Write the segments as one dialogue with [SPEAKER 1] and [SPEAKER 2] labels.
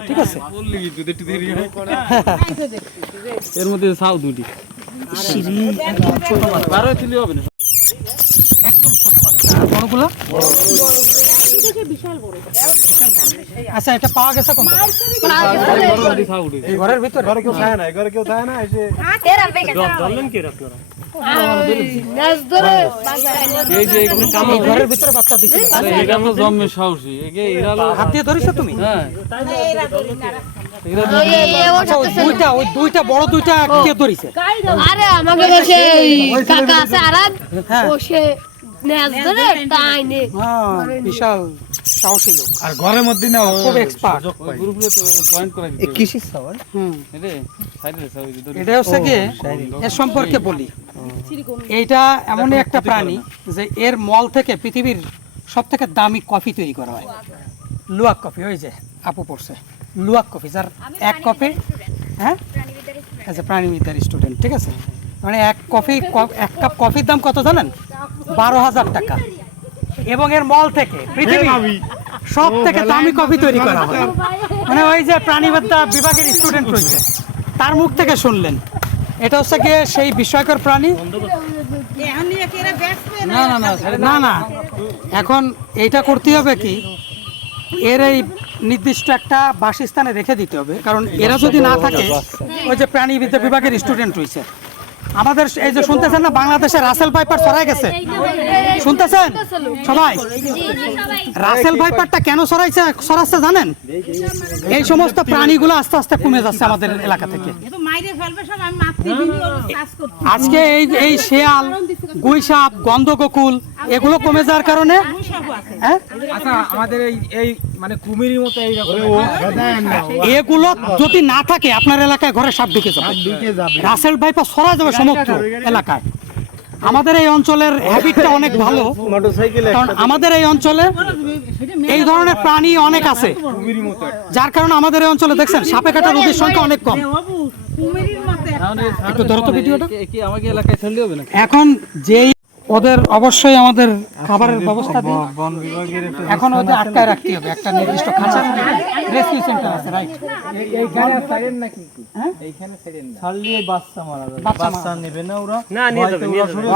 [SPEAKER 1] ঠিক আছে?
[SPEAKER 2] হয় এর মধ্যে সাউ দুটি বারো হবে না
[SPEAKER 1] বড়গুলো আচ্ছা এটা পাওয়া গেছে কোন
[SPEAKER 2] সাউ উঠে
[SPEAKER 1] ঘরের ভিতরে।
[SPEAKER 3] ঘরে কেউ থাকে না ঘরে কেউ থাকে না এসে
[SPEAKER 2] এই যে এখানে
[SPEAKER 1] এই ঘরের ভিতরে বাচ্চা দিছিল
[SPEAKER 2] এটা তো জন্মে সাহসী একে এরা
[SPEAKER 1] হাত দিয়ে ধরেছো তুমি
[SPEAKER 2] হ্যাঁ
[SPEAKER 1] দুইটা ওই দুইটা বড় দুইটা কে ধরিছে
[SPEAKER 4] আরে আমাকে বসে কাকা আছে আরাম
[SPEAKER 1] হ্যাঁ
[SPEAKER 4] বসে নেজ ধরে টাইনে
[SPEAKER 1] হ্যাঁ বিশাল সাহসী লোক
[SPEAKER 3] আর ঘরের মধ্যে না
[SPEAKER 1] খুব এক্সপার্ট
[SPEAKER 2] গ্রুপে তো জয়েন করা দিতে হবে।
[SPEAKER 3] কিসের
[SPEAKER 1] হুম
[SPEAKER 2] এরে সাইডে সাউ দুটো।
[SPEAKER 1] এটা হচ্ছে কি? এর সম্পর্কে বলি। এইটা এমনই একটা প্রাণী যে এর মল থেকে পৃথিবীর সব থেকে দামি কফি তৈরি করা হয়। Luwak coffee. ওই যে আপু পড়ছে। লুয়াক কফি যার এক কফি হ্যাঁ? এ প্রাণীবিদ্যার স্টুডেন্ট ঠিক আছে? মানে এক কফি এক কাপ কফির দাম কত জানেন? বারো হাজার টাকা। এবং এর মল থেকে পৃথিবী সব থেকে দামি কফি তৈরি করা হয়। মানে ওই যে প্রাণীবিদ্যা বিভাগের স্টুডেন্ট রয়েছে। তার মুখ থেকে শুনলেন। এটা হচ্ছে গিয়ে সেই বিস্ময়কর প্রাণী।
[SPEAKER 2] না না না
[SPEAKER 1] না না। এখন এইটা করতে হবে কি? এর এই নির্দিষ্ট একটা বাসস্থানে রেখে দিতে হবে। কারণ এরা যদি না থাকে, ওই যে প্রাণীবিদ্যা বিভাগের স্টুডেন্ট রয়েছে। আমাদের এই যে শুনতেছেন না বাংলাদেশের রাসেল পাইপার সরাই গেছে। শুনতেছেন? সবাই? রাসেল ভাইপারটা কেন সরাইছে সরাচ্ছে জানেন? এই সমস্ত প্রাণীগুলো আস্তে আস্তে কমে যাচ্ছে আমাদের এলাকা থেকে। আজকে এই এই শেয়াল গুইসাপ গন্ধগোকুল এগুলো কমে যাওয়ার কারণে হ্যাঁ?
[SPEAKER 3] আচ্ছা আমাদের এই এই মানে কুমিরের মতো এই রকম
[SPEAKER 1] এগুলো যদি না থাকে আপনার এলাকায় ঘরে সাপ ঢুকে যাবে।
[SPEAKER 3] ঢুকে যাবে।
[SPEAKER 1] রাসেল ভাইপা সরা যাবে সমস্ত এলাকায়। আমাদের এই অঞ্চলের হ্যাবিটটা অনেক ভালো। কারণ আমাদের এই অঞ্চলে এই ধরনের প্রাণী অনেক আছে। যার কারণে আমাদের এই অঞ্চলে দেখছেন সাপে কাটা রোগীর সংখ্যা অনেক কম। একটু। ধরো তো ভিডিওটা। এখন যেই ওদের অবশ্যই আমাদের খাবারের ব্যবস্থা
[SPEAKER 3] বিভাগের
[SPEAKER 1] এখন ওদের আটকায় রাখতে হবে একটা নির্দিষ্ট খাঁচা রেস্কিউ সেন্টার আছে রাইট
[SPEAKER 3] এইখানে সাইরেন নাকি
[SPEAKER 1] হ্যাঁ?
[SPEAKER 3] এইখানে সাইরেন ছাড়লে বাচ্চা মারা যাবে।
[SPEAKER 1] বাচ্চা
[SPEAKER 3] নেবে না ওরা।
[SPEAKER 5] না নিয়ে যাবে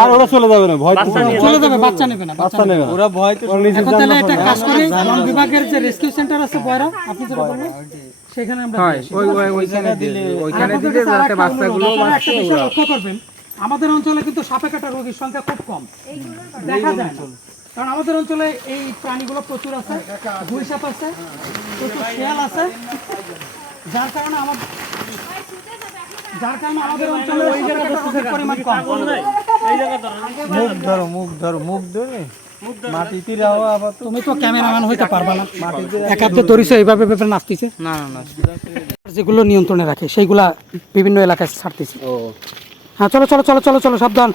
[SPEAKER 3] আর ওরা চলে যাবে না ভয়
[SPEAKER 1] চলে যাবে। বাচ্চা নেবে না বাচ্চা নেবে
[SPEAKER 3] ওরা ভয় তো
[SPEAKER 1] এখন তাহলে একটা কাজ করি বন বিভাগের যে রেস্কিউ সেন্টার আছে বয়রা আপনি যেটা বললেন সেখানে আমরা
[SPEAKER 3] ওই ওই ওইখানে দিলে ওইখানে দিলে যাতে বাচ্চাগুলো
[SPEAKER 1] লক্ষ্য করবেন আমাদের অঞ্চলে কিন্তু সাপে কাটা রোগীর সংখ্যা খুব কম। দেখা যায় না। কারণ আমাদের অঞ্চলে এই প্রাণীগুলো প্রচুর আছে গুই সাপ আছে প্রচুর শিয়াল আছে। যার কারণে আমাদের যার কারণে আমাদের অঞ্চলে সাপে কাটা রোগীর পরিমাণ কম।
[SPEAKER 3] মুখ ধরো মুখ ধরো মুখ ধরে। মাটিতে রাও আবার
[SPEAKER 1] তুমি তো ক্যামেরাম্যান হইতে পারবা না। একাত্ত ধরিছে এইভাবে ব্যাপারে নাচতেছে।
[SPEAKER 3] না না না।
[SPEAKER 1] যেগুলো নিয়ন্ত্রণে রাখে সেইগুলা বিভিন্ন এলাকায় ছাড়তেছে। হ্যাঁ চলো চলো চলো চলো চলো সাবধান।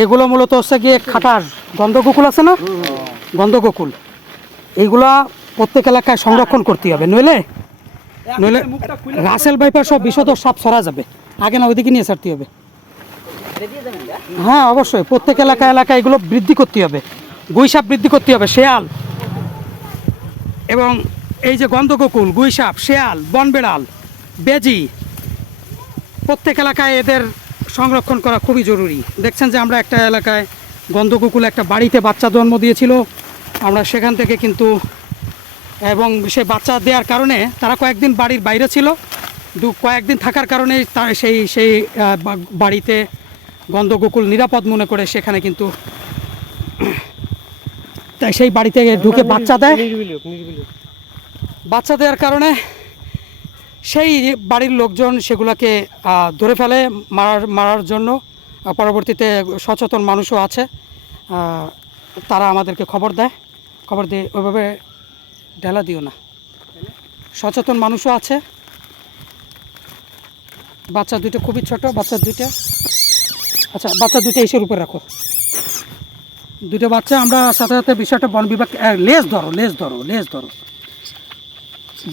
[SPEAKER 1] এগুলো মূলত? হচ্ছে গিয়ে খাটার গন্ধকুকুল আছে না? গন্ধকুকুল এইগুলা প্রত্যেক এলাকায় সংরক্ষণ করতে হবে নইলে নইলে রাসেল ভাইপার সব বিষধর সাপ সরা যাবে। আগে না ওইদিকে নিয়ে ছাড়তে হবে। হ্যাঁ অবশ্যই। প্রত্যেক এলাকা এলাকায় এগুলো বৃদ্ধি করতে হবে। গুইসাপ বৃদ্ধি করতে হবে শেয়াল। এবং এই যে গন্ধকুকুল গুইসাপ শেয়াল বনবেড়াল বেজি প্রত্যেক এলাকায় এদের সংরক্ষণ করা খুবই জরুরি। দেখছেন যে আমরা একটা এলাকায় গন্ধকুকুল একটা বাড়িতে বাচ্চা জন্ম দিয়েছিল। আমরা সেখান থেকে কিন্তু এবং সে বাচ্চা দেওয়ার কারণে তারা কয়েকদিন বাড়ির বাইরে ছিল। দু কয়েকদিন থাকার কারণে তার সেই সেই বাড়িতে গন্ধকুকুল নিরাপদ মনে করে সেখানে কিন্তু তাই সেই বাড়িতে ঢুকে বাচ্চা দেয়। বাচ্চা দেওয়ার কারণে সেই বাড়ির লোকজন সেগুলোকে ধরে ফেলে মারার মারার জন্য। পরবর্তীতে সচেতন মানুষও আছে। তারা আমাদেরকে খবর দেয়। খবর দিয়ে ওইভাবে ঢেলা দিও না। সচেতন মানুষও আছে। বাচ্চা দুটো খুবই ছোট, বাচ্চা দুইটা। আচ্ছা বাচ্চা দুইটা এসের উপরে রাখো। দুটো বাচ্চা, আমরা সাথে সাথে বিষয়টা বন বিভাগ লেজ ধরো লেজ ধরো লেজ ধরো।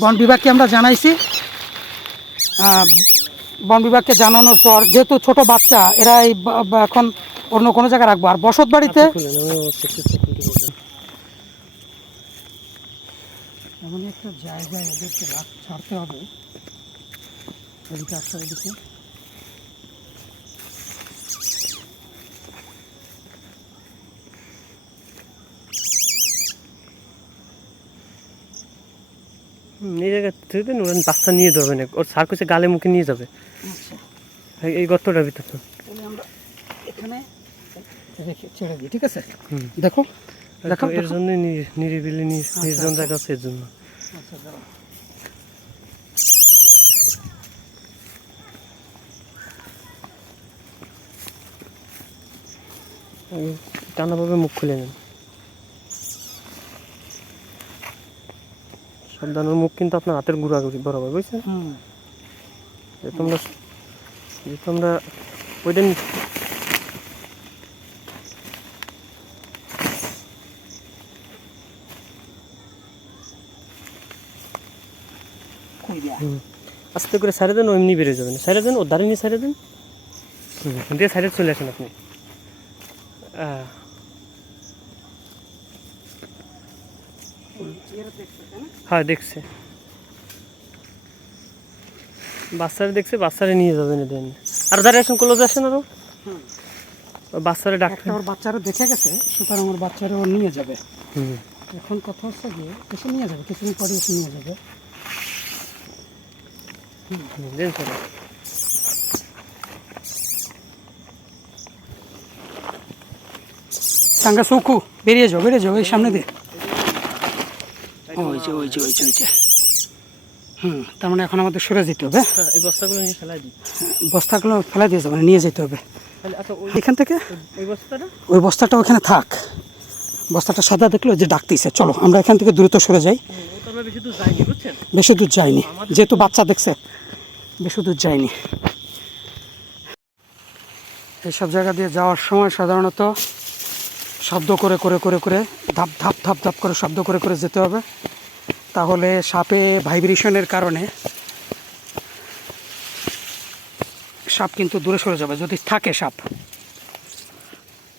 [SPEAKER 1] বন বিভাগকে আমরা জানাইছি। বন বিভাগকে জানানোর পর যেহেতু ছোট বাচ্চা এরা এই এখন অন্য কোনো জায়গায় রাখব। আর বসত বাড়িতে একটা জায়গায় এদেরকে ছাড়তে হবে। এদিকে আসতে এদিকে।
[SPEAKER 3] এই জায়গা থেকে ওরা বাচ্চা নিয়ে যাবে না। ওর সার কইছে গালে মুখে নিয়ে যাবে।
[SPEAKER 1] আচ্ছা।
[SPEAKER 3] এই- গর্তটার ভিতর
[SPEAKER 1] এখানে ছেড়ে দিই ঠিক আছে? দেখো দেখো
[SPEAKER 3] এর জন্য নিরিবিলি নি- নির্জন
[SPEAKER 1] আচ্ছা।
[SPEAKER 3] জায়গা আছে এর জন্য।
[SPEAKER 1] আচ্ছা
[SPEAKER 3] টানাভাবে মুখ খুলে নেন সাবধান ওর মুখ কিন্তু আপনার হাতের গুঁড়া বরাবর বুঝছেন? তোমরা তোমরা ওই দিন আস্তে করে সাইডে দেন এমনি বেড়ে যাবেন। সাইডে দেন ও দাঁড়িয়ে সাইডে দেন। দিয়ে সাইডে চলে আসেন আপনি। হ্যাঁ দেখছে। বাচ্চারা দেখছে বাচ্চারা নিয়ে যাবেন দেন আর দাঁড়িয়ে আসেন ক্লোজ আসেন আরও ওই বাচ্চারা ডাক্তার
[SPEAKER 1] ওর বাচ্চারা দেখে গেছে সুতরাং ওর বাচ্চারা ও নিয়ে যাবে। এখন কথা হচ্ছে যে এসে নিয়ে যাবে কিছুদিন পরে এসে নিয়ে যাবে।
[SPEAKER 3] দেন
[SPEAKER 1] সাঙ্গা সৌকু বেরিয়ে যাও বেরিয়ে যাও ওই সামনে দিয়ে। ওই যে ওই যে ওই যে ওই যে হুম তার মানে এখন আমাদের সরে যেতে হবে।
[SPEAKER 3] হ্যাঁ, এই বস্তাগুলো নিয়ে ফেলাই দিই।
[SPEAKER 1] বস্তাগুলো ফেলে দিয়ে যাবে নিয়ে যেতে হবে। এখান থেকে?
[SPEAKER 3] ওই বস্তাটা?
[SPEAKER 1] ওই বস্তাটা ওখানে থাক। বস্তাটা সাদা দেখল যে ডাকতেছে। চলো আমরা এখান থেকে দ্রুত সরে যাই।
[SPEAKER 3] বেশি দূর যাইনি
[SPEAKER 1] বেশি দূর যায়নি যেহেতু বাচ্চা দেখছে বেশি দূর যায়নি এইসব জায়গা দিয়ে যাওয়ার সময় সাধারণত শব্দ করে করে করে করে, ধাপ ধাপ ধাপ ধাপ করে শব্দ করে করে যেতে হবে। তাহলে সাপে ভাইব্রেশনের কারণে সাপ কিন্তু দূরে সরে যাবে, যদি থাকে সাপ।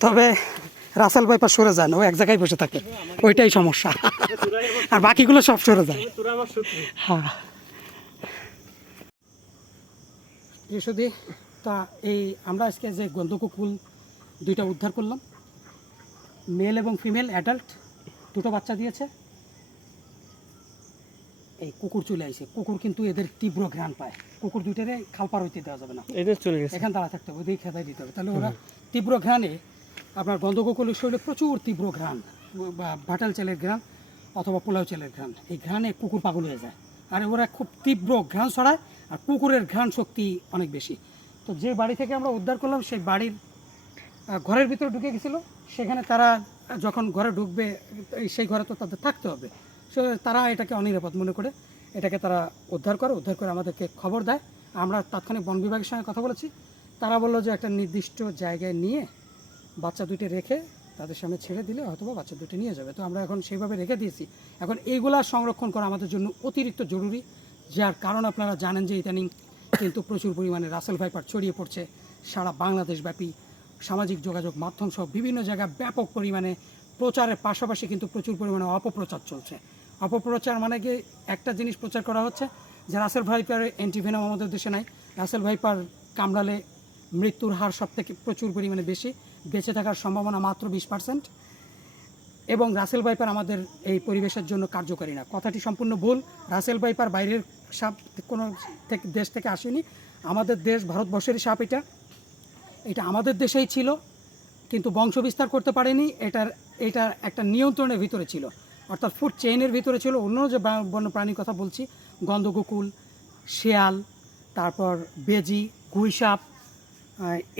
[SPEAKER 1] তবে রাসেল ভাইপার সরে যায় না ও এক জায়গায় বসে থাকে। ওইটাই সমস্যা। আর বাকিগুলো সব সরে যায়। হ্যাঁ। তা এই আমরা আজকে যে গন্ধকুকুল দুইটা উদ্ধার করলাম মেল এবং ফিমেল অ্যাডাল্ট দুটো বাচ্চা দিয়েছে। এই কুকুর চলে আসে। কুকুর কিন্তু এদের তীব্র ঘ্রাণ পায়। কুকুর দুইটারে খালপার হইতে দেওয়া যাবে না।
[SPEAKER 3] এদের চলে গেছে।
[SPEAKER 1] এখান দাঁড়া থাকতে হবে ওদের খেদাই দিতে হবে। তাহলে ওরা তীব্র ঘ্রাণে আপনার গন্ধকুকুলের শরীরে প্রচুর তীব্র ঘ্রাণ বা ভাটাল চালের ঘ্রাণ অথবা পোলাও চালের ঘ্রাণ। এই ঘ্রাণে কুকুর পাগল হয়ে যায়। আর ওরা খুব তীব্র ঘ্রাণ ছড়ায় আর কুকুরের ঘ্রাণ শক্তি অনেক বেশি। তো যে বাড়ি থেকে আমরা উদ্ধার করলাম সেই বাড়ির ঘরের ভিতরে ঢুকে গেছিল। সেখানে তারা যখন ঘরে ঢুকবে সেই ঘরে তো তাদের থাকতে হবে। সো তারা এটাকে অনিরাপদ মনে করে, এটাকে তারা উদ্ধার করে উদ্ধার করে আমাদেরকে খবর দেয়। আমরা তাৎক্ষণিক বন বিভাগের সঙ্গে কথা বলেছি। তারা বলল যে একটা নির্দিষ্ট জায়গায় নিয়ে বাচ্চা দুটি রেখে তাদের সামনে ছেড়ে দিলে হয়তো বাচ্চা দুটি নিয়ে যাবে। তো আমরা এখন সেইভাবে রেখে দিয়েছি। এখন এইগুলা সংরক্ষণ করা আমাদের জন্য অতিরিক্ত জরুরি, যার কারণ আপনারা জানেন যে ইদানিং কিন্তু প্রচুর পরিমাণে রাসেল ভাইপার ছড়িয়ে পড়ছে। সারা বাংলাদেশব্যাপী সামাজিক যোগাযোগ মাধ্যম সহ বিভিন্ন জায়গায় ব্যাপক পরিমাণে প্রচারের পাশাপাশি কিন্তু প্রচুর পরিমাণে অপপ্রচার চলছে। অপপ্রচার মানে কি? একটা জিনিস প্রচার করা হচ্ছে যে রাসেল ভাইপারের অ্যান্টিভেনাম আমাদের দেশে নাই। রাসেল ভাইপার কামড়ালে মৃত্যুর হার সব থেকে প্রচুর পরিমাণে বেশি, বেঁচে থাকার সম্ভাবনা মাত্র বিশ পার্সেন্ট এবং রাসেল ভাইপার আমাদের এই পরিবেশের জন্য কার্যকরী না। কথাটি সম্পূর্ণ ভুল। রাসেল ভাইপার বাইরের সাপ কোনো দেশ থেকে আসেনি। আমাদের দেশ ভারতবর্ষেরই সাপ এটা। এটা আমাদের দেশেই ছিল, কিন্তু বংশ বিস্তার করতে পারেনি, এটার এটা একটা নিয়ন্ত্রণের ভিতরে ছিল। অর্থাৎ ফুড চেইনের ভিতরে ছিল, অন্য যে বন্য প্রাণীর কথা বলছি গন্ধকুকুল শেয়াল, তারপর বেজি, গুইসাপ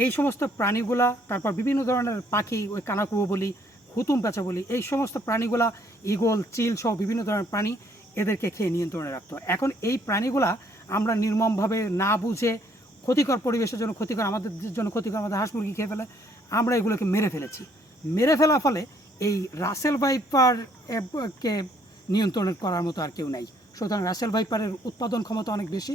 [SPEAKER 1] এই সমস্ত প্রাণীগুলা, তারপর বিভিন্ন ধরনের পাখি, ওই কানাকুয়ো বলি, হুতুম পেঁচা বলি, এই সমস্ত প্রাণীগুলা ইগল চিল সহ বিভিন্ন ধরনের প্রাণী এদেরকে খেয়ে নিয়ন্ত্রণে রাখতো। এখন এই প্রাণীগুলা আমরা নির্মমভাবে না বুঝে ক্ষতিকর পরিবেশের জন্য ক্ষতিকর আমাদের জন্য ক্ষতিকর আমাদের হাঁস মুরগি খেয়ে ফেলে আমরা এগুলোকে মেরে ফেলেছি। মেরে ফেলার ফলে এই রাসেল ভাইপার এ, কে নিয়ন্ত্রণ করার মতো আর কেউ নাই। সুতরাং রাসেল ভাইপারের উৎপাদন ক্ষমতা অনেক বেশি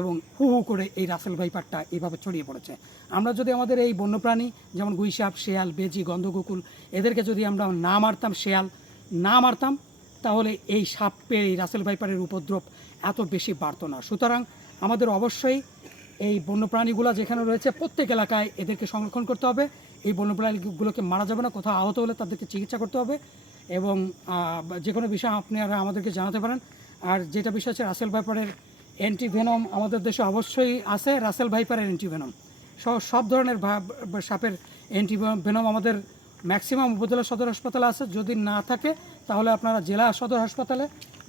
[SPEAKER 1] এবং হু হু করে এই রাসেল ভাইপারটা এইভাবে ছড়িয়ে পড়েছে। আমরা যদি আমাদের এই বন্যপ্রাণী যেমন গুইসাপ শেয়াল বেজি গন্ধকুকুল এদেরকে যদি আমরা না মারতাম শেয়াল না মারতাম তাহলে এই সাপের এই রাসেল ভাইপারের উপদ্রব এত বেশি বাড়তো না। সুতরাং আমাদের অবশ্যই এই বন্যপ্রাণীগুলো যেখানে রয়েছে প্রত্যেক এলাকায় এদেরকে সংরক্ষণ করতে হবে। এই বন্যপ্রাণীগুলোকে মারা যাবে না, কোথাও আহত হলে তাদেরকে চিকিৎসা করতে হবে এবং যে কোনো বিষয় আপনারা আমাদেরকে জানাতে পারেন। আর যেটা বিষয় হচ্ছে রাসেল ভাইপারের অ্যান্টিভেনম আমাদের দেশে অবশ্যই আছে, রাসেল ভাইপারের অ্যান্টিভেনম। সহ সব ধরনের সাপের অ্যান্টিভেনম আমাদের ম্যাক্সিমাম উপজেলা সদর হাসপাতালে আছে। যদি না থাকে, তাহলে আপনারা জেলা সদর হাসপাতালে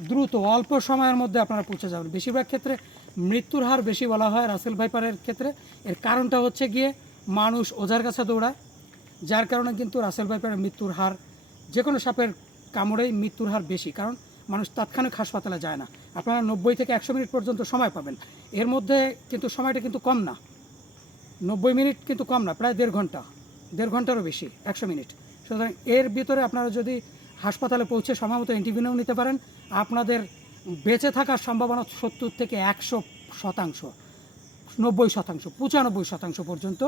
[SPEAKER 1] দ্রুত, অল্প সময়ের মধ্যে আপনারা পৌঁছে যাবেন। বেশিরভাগ ক্ষেত্রে মৃত্যুর হার বেশি বলা হয় রাসেল ভাইপারের ক্ষেত্রে। এর কারণটা হচ্ছে গিয়ে মানুষ ওঝার কাছে দৌড়ায়, যার কারণে কিন্তু রাসেল ভাইপারের মৃত্যুর হার যে কোনো সাপের কামড়েই মৃত্যুর হার বেশি, কারণ মানুষ তাৎক্ষণিক হাসপাতালে যায় না। আপনারা নব্বই থেকে একশো মিনিট পর্যন্ত সময় পাবেন। এর মধ্যে কিন্তু সময়টা কিন্তু কম না। নব্বই মিনিট কিন্তু কম না, প্রায় দেড় ঘণ্টা, দেড় ঘন্টারও বেশি, একশো মিনিট। সুতরাং এর ভিতরে আপনারা যদি হাসপাতালে পৌঁছে সময়মতো অ্যান্টিভিনাও নিতে পারেন। আপনাদের বেঁচে থাকার সম্ভাবনা সত্তর থেকে একশো শতাংশ, নব্বই শতাংশ, পঁচানব্বই শতাংশ পর্যন্ত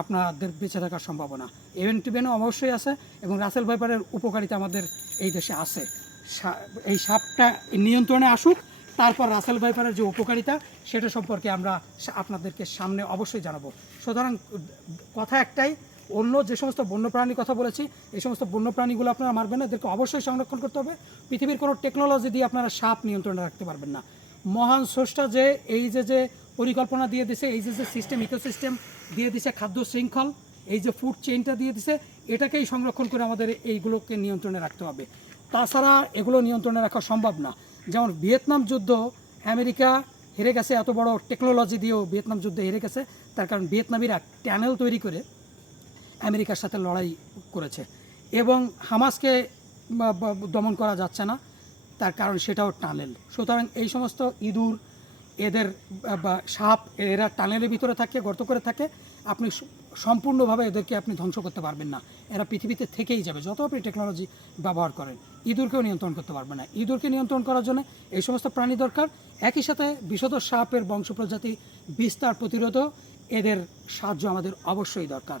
[SPEAKER 1] আপনাদের বেঁচে থাকার সম্ভাবনা। এভেন্টিভেনও অবশ্যই আছে এবং রাসেল ভাইপারের উপকারিতা আমাদের এই দেশে আছে। এই সাপটা নিয়ন্ত্রণে আসুক, তারপর রাসেল ভাইপারের যে উপকারিতা, সেটা সম্পর্কে আমরা আপনাদেরকে সামনে অবশ্যই জানাব। সুতরাং কথা একটাই অন্য যে সমস্ত বন্যপ্রাণীর কথা বলেছি, এই সমস্ত বন্যপ্রাণীগুলো আপনারা মারবেন না, এদেরকে অবশ্যই সংরক্ষণ করতে হবে। পৃথিবীর কোনো টেকনোলজি দিয়ে আপনারা সাপ নিয়ন্ত্রণে রাখতে পারবেন না। মহান স্রষ্টা যে, এই যে যে পরিকল্পনা দিয়ে দিছে, এই যে যে সিস্টেম ইকোসিস্টেম দিয়ে দিছে, খাদ্য শৃঙ্খল, এই যে ফুড চেইনটা দিয়ে দিছে, এটাকেই সংরক্ষণ করে আমাদের এইগুলোকে নিয়ন্ত্রণে রাখতে হবে। তাছাড়া এগুলো নিয়ন্ত্রণে রাখা সম্ভব না। যেমন ভিয়েতনাম যুদ্ধ, আমেরিকা হেরে গেছে, এত বড় টেকনোলজি দিয়েও ভিয়েতনাম যুদ্ধে হেরে গেছে। তার কারণ ভিয়েতনামিরা ট্যানেল তৈরি করে আমেরিকার সাথে লড়াই করেছে। এবং হামাসকে দমন করা যাচ্ছে না। তার কারণ সেটাও টানেল। সুতরাং এই সমস্ত ইঁদুর, এদের, বা সাপ, এরা টানেলের ভিতরে থাকে, গর্ত করে থাকে। আপনি সম্পূর্ণভাবে এদেরকে আপনি ধ্বংস করতে পারবেন না। এরা পৃথিবীতে থেকেই যাবে। যত আপনি টেকনোলজি ব্যবহার করেন, ইঁদুরকেও নিয়ন্ত্রণ করতে পারবেন না। ইঁদুরকে নিয়ন্ত্রণ করার জন্য এই সমস্ত প্রাণী দরকার। একই সাথে বিশদ সাপের বংশ প্রজাতি বিস্তার প্রতিরোধও এদের সাহায্য আমাদের অবশ্যই দরকার।